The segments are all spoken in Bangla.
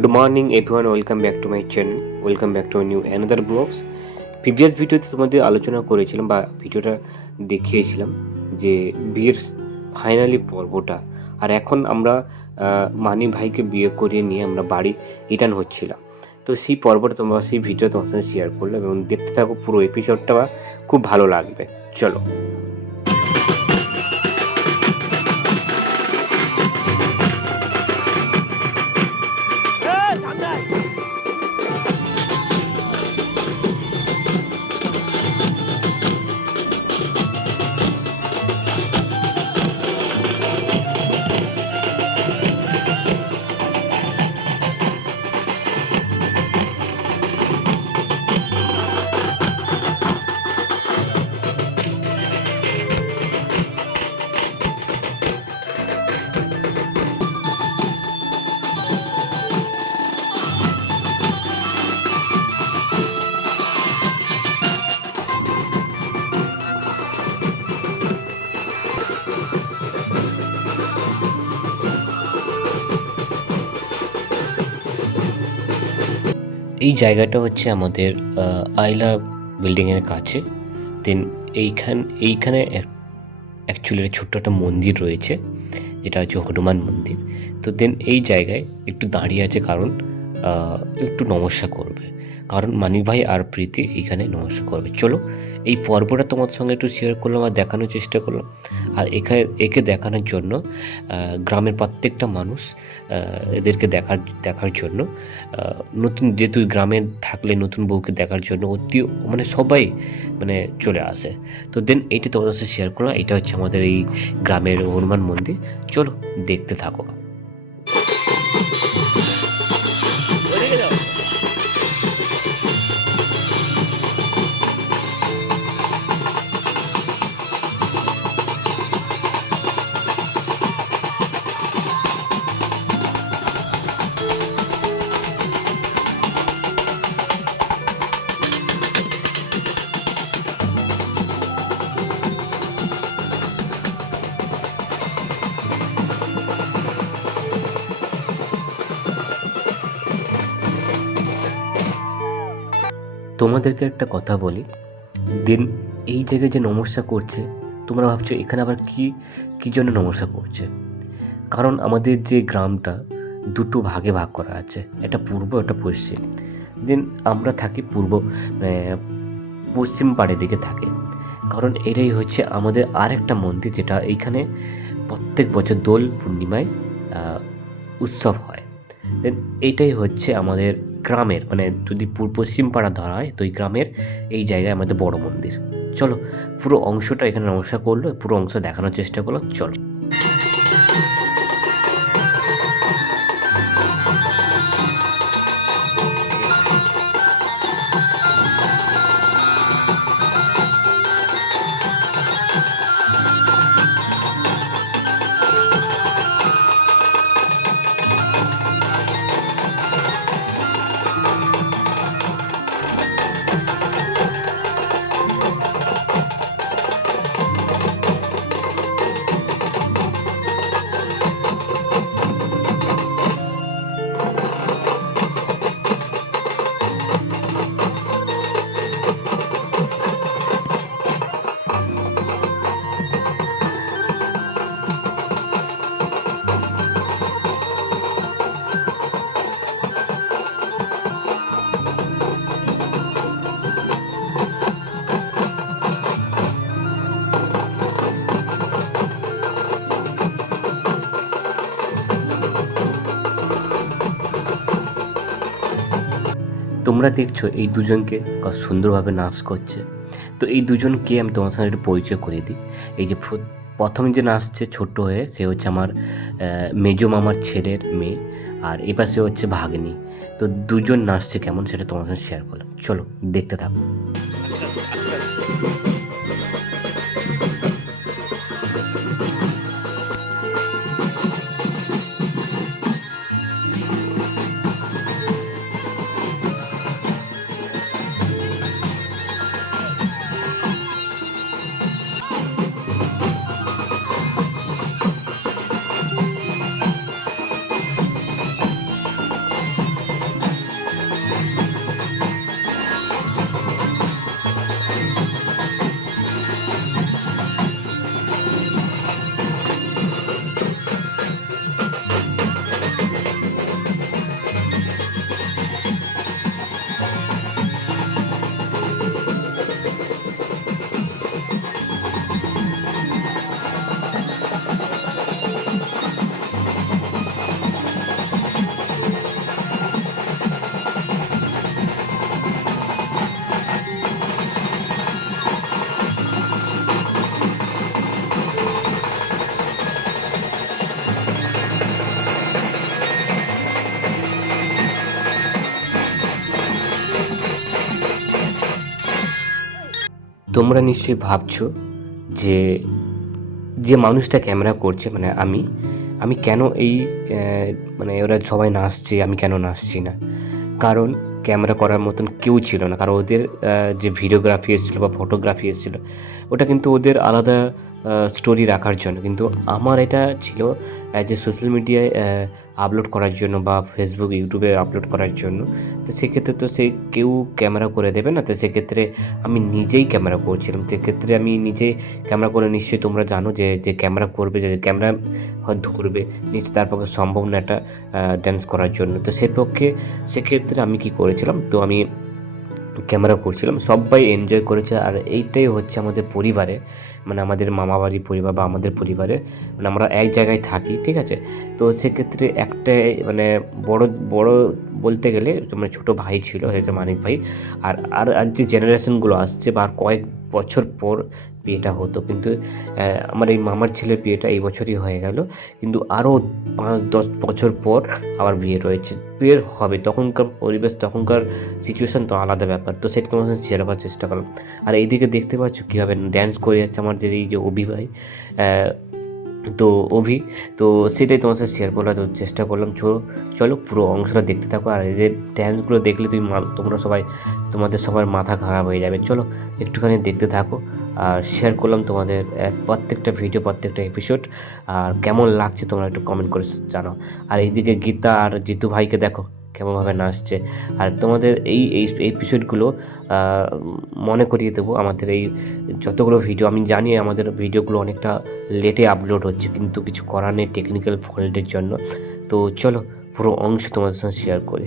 Good morning everyone welcome back to my channel welcome back to new another blogs previous ভিডিওতে তোমাদের আলোচনা করেছিলাম বা ভিডিওটা দেখিয়েছিলাম যে বিয়ের ফাইনালি পর্বটা। আর এখন আমরা মানি ভাইকে বিয়ে করিয়ে নিয়ে আমরা বাড়ি রিটার্ন হচ্ছিলাম। তো সেই পর্বটা তোমরা, সেই ভিডিও তোমার সাথে শেয়ার করলাম এবং দেখতে থাকো পুরো এপিসোডটা খুব ভালো লাগবে। চলো। এই জায়গাটা হচ্ছে আমাদের আইলা বিল্ডিংয়ের কাছে। দেন এইখান, এইখানে অ্যাকচুয়ালি ছোট্ট একটা মন্দির রয়েছে, যেটা হচ্ছে হনুমান মন্দির। তো দেন এই জায়গায় একটু দাঁড়িয়ে আছে কারণ একটু নমস্কার করবে। কারণ মানিক ভাই আর প্রীতি এইখানে নমস্কার করবে। চলো, এই পর্বটা তোমাদের সঙ্গে একটু শেয়ার করলাম আর দেখানোর চেষ্টা করলাম। আর এখানে একে দেখানোর জন্য গ্রামের প্রত্যেকটা মানুষ এদেরকে দেখার দেখার জন্য নতুন যেহেতু গ্রামে থাকলে নতুন বউকে দেখার জন্য অতি মানে সবাই মানে চলে আসে। তো দেন এইটা তোমাদের সাথে শেয়ার করলাম, এটা হচ্ছে আমাদের এই গ্রামের হনুমান মন্দির। চলো, দেখতে থাকো। তোমাদেরকে একটা কথা বলি। দিন এই জায়গায় যে নমস্কার করছে, তোমরা ভাবছ এখানে আবার কি, কী জন্য নমস্কার করছে? কারণ আমাদের যে গ্রামটা, দুটো ভাগে ভাগ করা আছে, একটা পূর্ব, একটা পশ্চিম। দেন আমরা থাকি পূর্ব পশ্চিম পাড়ের দিকে থাকে। কারণ এটাই হচ্ছে আমাদের আরেকটা মন্দির যেটা এইখানে প্রত্যেক বছর দোল পূর্ণিমায় উৎসব হয়। দেন এইটাই হচ্ছে আমাদের গ্রামের মানে যদি পূর্ব পশ্চিম পাড়া ধরা হয়, তো এই গ্রামের এই জায়গায় আমাদের বড় মন্দির। চলো পুরো অংশটা এখানে নমস্কার করল, পুরো অংশ দেখানোর চেষ্টা করল, চলো। তোমরা দেখছ এই দুজনকে কত সুন্দরভাবে নাচ করছে। তো এই দুজনকে আমি তোমার সঙ্গে একটু পরিচয় করিয়ে দিই। এই যে প্র- প্রথম যে নাচছে ছোট্ট হয়ে, সে হচ্ছে আমার মেজো মামার ছেলের মেয়ে আর এ পাশে হচ্ছে ভাগ্নি। তো দুজন নাচছে কেমন সেটা তোমার সঙ্গে শেয়ার করলাম। চলো, দেখতে থাকো। তোমরা নিশ্চয়ই ভাবছ যে যে মানুষটা ক্যামেরা করছে মানে আমি আমি কেন এই মানে ওরা সবাই নাচছে, আমি কেন নাচছি না? কারণ ক্যামেরা করার মতন কেউ ছিল না। কারণ ওদের যে ভিডিওগ্রাফি এসেছিল বা ফটোগ্রাফি এসেছিল, ওটা কিন্তু ওদের আলাদা স্টোরি রাখার জন্য। কিন্তু আমার এটা ছিল এ সোশ্যাল মিডিয়ায় আপলোড করার জন্য বা ফেসবুক ইউটিউবে আপলোড করার জন্য। তো সেক্ষেত্রে তো সে কেউ ক্যামেরা করে দেবে না। তো সেক্ষেত্রে আমি নিজেই ক্যামেরা করছিলাম। সেক্ষেত্রে আমি নিজেই ক্যামেরা করে নিশ্চয়ই তোমরা জানো যে যে ক্যামেরা করবে, যে ক্যামেরা ধরবে, নিশ্চয়ই তার পক্ষে সম্ভব না একটা ড্যান্স করার জন্য। তো সে পক্ষে, সেক্ষেত্রে আমি কি করেছিলাম? তো আমি ক্যামেরা করছিলাম। সবাই এনজয় করেছে আর এইটাই হচ্ছে আমাদের পরিবারে মানে আমাদের মামাবাড়ি পরিবার বা আমাদের পরিবারে মানে আমরা এক জায়গায় থাকি, ঠিক আছে? তো সেক্ষেত্রে একটাই মানে বড় বড় বলতে গেলে মানে ছোটো ভাই ছিল হয়তো মানিক ভাই। আর আর যে জেনারেশনগুলো আসছে বা কয়েক বছর পর বিয়েটা হতো। কিন্তু আমার এই মামার ছেলের বিয়েটা এই বছরই হয়ে গেল। কিন্তু আরও পাঁচ দশ বছর পর আবার বিয়ে রয়েছে। বিয়ে হবে তখনকার পরিবেশ তখনকার সিচুয়েশান তো আলাদা ব্যাপার। তো সেটা তোমার সাথে শেয়ার করার চেষ্টা করলাম। আর এইদিকে দেখতে পাচ্ছ কীভাবে ড্যান্স করে যাচ্ছে আমার যে এই যে অভি ভাই আহ, তো অভি, তো সেটাই তোমার সাথে শেয়ার করার চেষ্টা করলাম। চলো চলো পুরো অংশটা দেখতে থাকো আর এদের ড্যান্সগুলো দেখলে তুমি তোমরা সবাই, তোমাদের সবার মাথা খারাপ হয়ে যাবে। চলো একটুখানি দেখতে থাকো আর শেয়ার করলাম তোমাদের প্রত্যেকটা ভিডিও প্রত্যেকটা এপিসোড আর কেমন লাগছে তোমরা একটু কমেন্ট করে জানাও। আর এইদিকে গীতা আর জিতু ভাইকে দেখো। কেমনভাবে নাচছে। আর তোমাদের এই এই এপিসোডগুলো মনে করিয়ে দেবো আমাদের এই যতগুলো ভিডিও আমি জানি আমাদের ভিডিওগুলো অনেকটা লেটে আপলোড হচ্ছে, কিন্তু কিছু করার নেই টেকনিক্যাল ফল্টের জন্য। তো চলো পুরো অংশ তোমাদের সঙ্গে শেয়ার করি।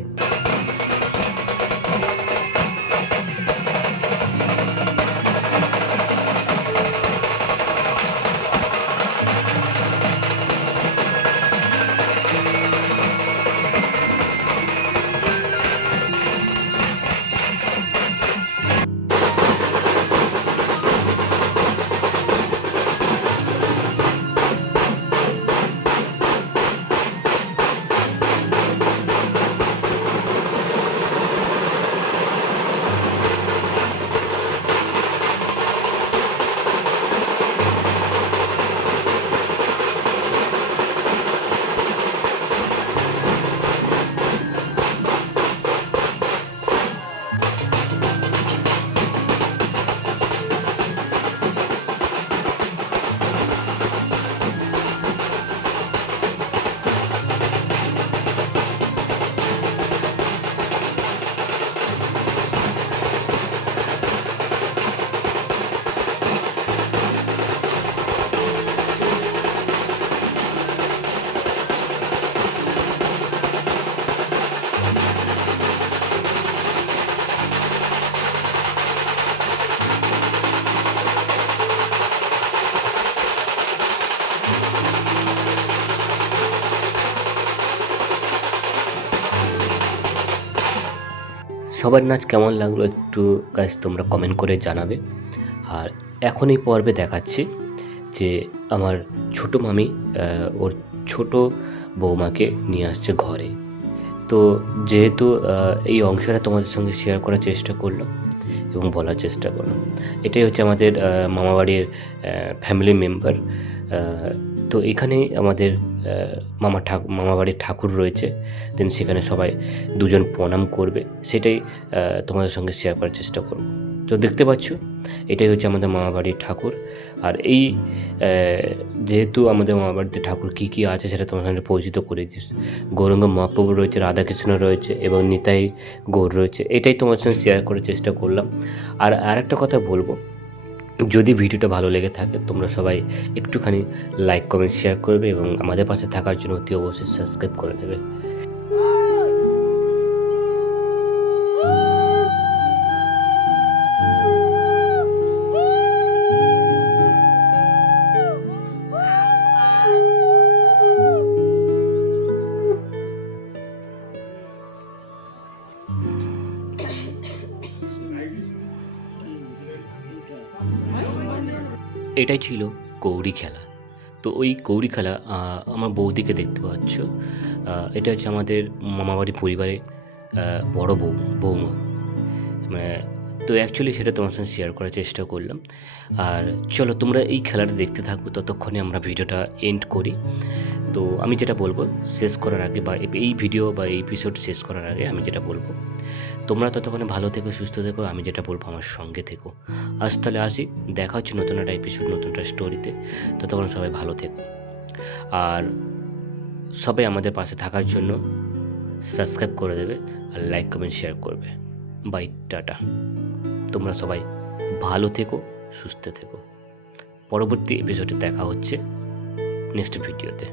সবার নাচ কেমন লাগল একটু গাছ তোমরা কমেন্ট করে জানাবে। আর এখন এই পর্বে দেখাচ্ছি যে আমার ছোটো মামি ওর ছোট বৌমাকে নিয়ে আসছে ঘরে। তো যেহেতু এই অংশটা তোমাদের সঙ্গে শেয়ার করার চেষ্টা করলাম এবং বলার চেষ্টা করলাম, এটাই হচ্ছে আমাদের মামাবাড়ির ফ্যামিলি মেম্বার তো এখানেই আমাদের মামা ঠাকুর মামাবাড়ির ঠাকুর রয়েছে। দেন সেখানে সবাই দুজন প্রণাম করবে। সেটাই তোমাদের সঙ্গে শেয়ার করার চেষ্টা করব। তো দেখতে পাচ্ছ, এটাই হচ্ছে আমাদের মামাবাড়ির ঠাকুর। আর এই যেহেতু আমাদের মামাবাড়িতে ঠাকুর কী কী আছে সেটা তোমার সঙ্গে পরিচিত করে দিস। গৌরঙ্গ মহাপ্রভু রয়েছে, রাধাকৃষ্ণ রয়েছে এবং নিতাই গৌর রয়েছে। এটাই তোমার সঙ্গে শেয়ার করার চেষ্টা করলাম। আর আরেকটা কথা বলব যদি ভিডিওটা ভালো লেগে থাকে, তোমরা সবাই একটুখানি লাইক কমেন্ট শেয়ার করবে এবং আমাদের পাশে থাকার জন্য অতি অবশ্যই সাবস্ক্রাইব করে দেবে। এটাই ছিল কৌড়ি খেলা। তো ওই কৌড়ি খেলা আমার বৌদিকে দেখতে পাচ্ছ। এটা হচ্ছে আমাদের মামাবাড়ি পরিবারে বড় বৌ বৌমা। মানে তো অ্যাকচুয়ালি সেটা তোমার সঙ্গে শেয়ার করার চেষ্টা করলাম। আর চলো তোমরা এই খেলাটা দেখতে থাকো, ততক্ষণে আমরা ভিডিওটা এন্ড করি। তো আমি যেটা বলব, শেষ করার আগে বা এই ভিডিও বা এই এপিসোড শেষ করার আগে আমি যেটা বলব, তোমরা ততক্ষণে ভালো থেকো, সুস্থ থেকো, আমি যেটা বলব আমার সঙ্গে থেকো। আজ তাহলে আসি, দেখা হচ্ছে নতুন একটা এপিসোড নতুন একটা স্টোরিতে ততক্ষণ সবাই ভালো থেকো। আর সবাই আমাদের পাশে থাকার জন্য সাবস্ক্রাইব করে দেবে আর লাইক কমেন্ট শেয়ার করবে। বাই টাটা। তোমরা সবাই ভালো থেকো সুস্থ থেকো। পরবর্তী এপিসোডে দেখা হচ্ছে নেক্সট ভিডিওতে